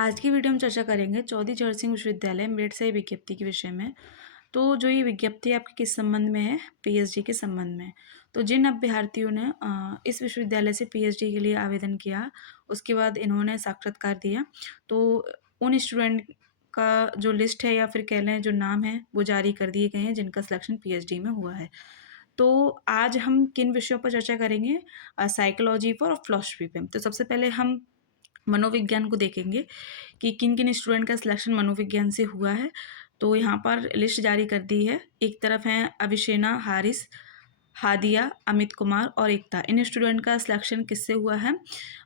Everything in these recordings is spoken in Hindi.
आज की वीडियो में चर्चा करेंगे चौधरी चरण सिंह विश्वविद्यालय मेरिट से विज्ञप्ति के विषय में। तो जो ये विज्ञप्ति आपके किस संबंध में है? पीएचडी के संबंध में। तो जिन अभ्यर्थियों ने इस विश्वविद्यालय से पीएचडी के लिए आवेदन किया, उसके बाद इन्होंने साक्षात्कार दिया, तो उन स्टूडेंट का जो लिस्ट है या फिर कह लें जो नाम है वो जारी कर दिए गए हैं जिनका सिलेक्शन पीएचडी में हुआ है। तो आज हम किन विषयों पर चर्चा करेंगे? साइकोलॉजी पर और फिलॉसफी पे। तो सबसे पहले हम मनोविज्ञान को देखेंगे कि किन किन स्टूडेंट का सिलेक्शन मनोविज्ञान से हुआ है। तो यहाँ पर लिस्ट जारी कर दी है। एक तरफ हैं अभिषेना, हारिस, हादिया, अमित कुमार और एकता। इन स्टूडेंट का सिलेक्शन किससे हुआ है?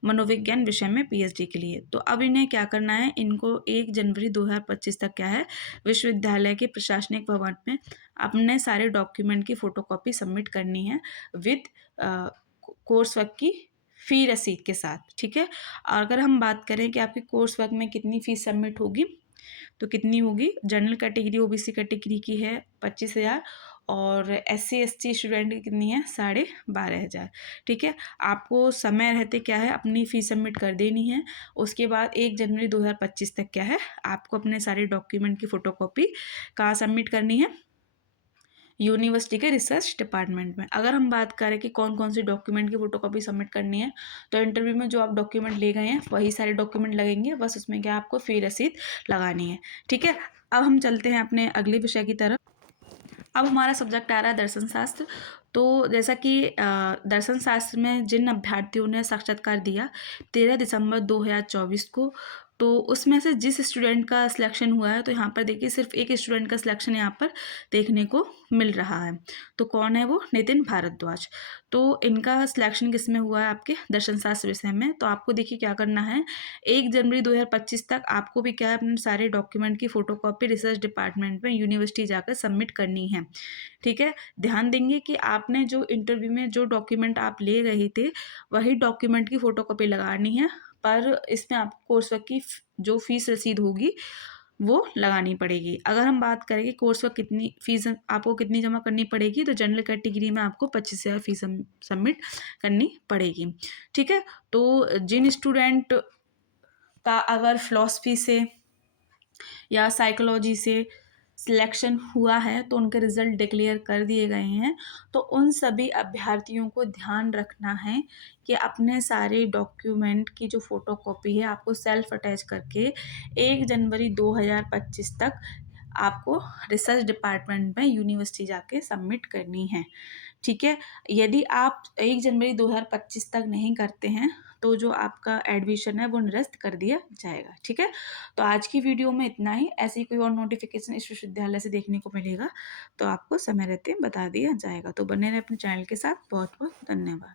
मनोविज्ञान विषय में पीएचडी के लिए। तो अब इन्हें क्या करना है? इनको 1 जनवरी 2025 तक क्या है, विश्वविद्यालय के प्रशासनिक भवन में अपने सारे डॉक्यूमेंट की फ़ोटोकॉपी सबमिट करनी है विद कोर्स वर्क की फ़ी रसीद के साथ, ठीक है। और अगर हम बात करें कि आपके कोर्स वर्क में कितनी फ़ीस सबमिट होगी, तो कितनी होगी? जनरल कैटेगरी ओबीसी कैटेगरी की है 25,000 और एससी एसटी स्टूडेंट की कितनी है? 12,500, ठीक है। आपको समय रहते क्या है, अपनी फ़ीस सबमिट कर देनी है। उसके बाद 1 जनवरी 2025 तक क्या है, आपको अपने सारे डॉक्यूमेंट की फ़ोटोकॉपी कहाँ सबमिट करनी है? यूनिवर्सिटी के रिसर्च डिपार्टमेंट में। अगर हम बात करें कि कौन कौन सी डॉक्यूमेंट की फ़ोटोकॉपी सबमिट करनी है, तो इंटरव्यू में जो आप डॉक्यूमेंट ले गए हैं वही सारे डॉक्यूमेंट लगेंगे, बस उसमें क्या आपको फ़ी रसीद लगानी है, ठीक है। अब हम चलते हैं अपने अगले विषय की तरफ। अब हमारा सब्जेक्ट आ रहा है दर्शन शास्त्र। तो जैसा कि दर्शन शास्त्र में जिन अभ्यर्थियों ने साक्षात्कार दिया 13 दिसंबर 2024 को, तो उसमें से जिस स्टूडेंट का सिलेक्शन हुआ है, तो यहाँ पर देखिए सिर्फ एक स्टूडेंट का सिलेक्शन यहाँ पर देखने को मिल रहा है। तो कौन है वो? नितिन भारद्वाज। तो इनका सिलेक्शन किस में हुआ है? आपके दर्शन शास्त्र विषय में। तो आपको देखिए क्या करना है, 1 जनवरी 2025 तक आपको भी क्या है, अपने सारे डॉक्यूमेंट की फ़ोटोकॉपी रिसर्च डिपार्टमेंट में यूनिवर्सिटी जाकर सबमिट करनी है, ठीक है। ध्यान देंगे कि आपने जो इंटरव्यू में जो डॉक्यूमेंट आप ले रहे थे वही डॉक्यूमेंट की फ़ोटोकॉपी लगानी है, पर इसमें आपको कोर्स वर्क की जो फ़ीस रसीद होगी वो लगानी पड़ेगी। अगर हम बात करें कि कोर्स वर्क कितनी फ़ीस आपको कितनी जमा करनी पड़ेगी, तो जनरल कैटेगरी में आपको 25,000 फ़ीस सबमिट करनी पड़ेगी, ठीक है। तो जिन स्टूडेंट का अगर फ़िलॉसफ़ी से या साइकोलॉजी से सिलेक्शन हुआ है, तो उनके रिज़ल्ट डिक्लेयर कर दिए गए हैं। तो उन सभी अभ्यर्थियों को ध्यान रखना है कि अपने सारे डॉक्यूमेंट की जो फ़ोटोकॉपी है आपको सेल्फ अटैच करके 1 जनवरी 2025 तक आपको रिसर्च डिपार्टमेंट में यूनिवर्सिटी जाके सबमिट करनी है, ठीक है। यदि आप 1 जनवरी 2025 तक नहीं करते हैं, तो जो आपका एडमिशन है वो निरस्त कर दिया जाएगा, ठीक है। तो आज की वीडियो में इतना ही। ऐसे ही कोई और नोटिफिकेशन इस विश्वविद्यालय से देखने को मिलेगा, तो आपको समय रहते बता दिया जाएगा। तो बने रहे अपने चैनल के साथ। बहुत बहुत धन्यवाद।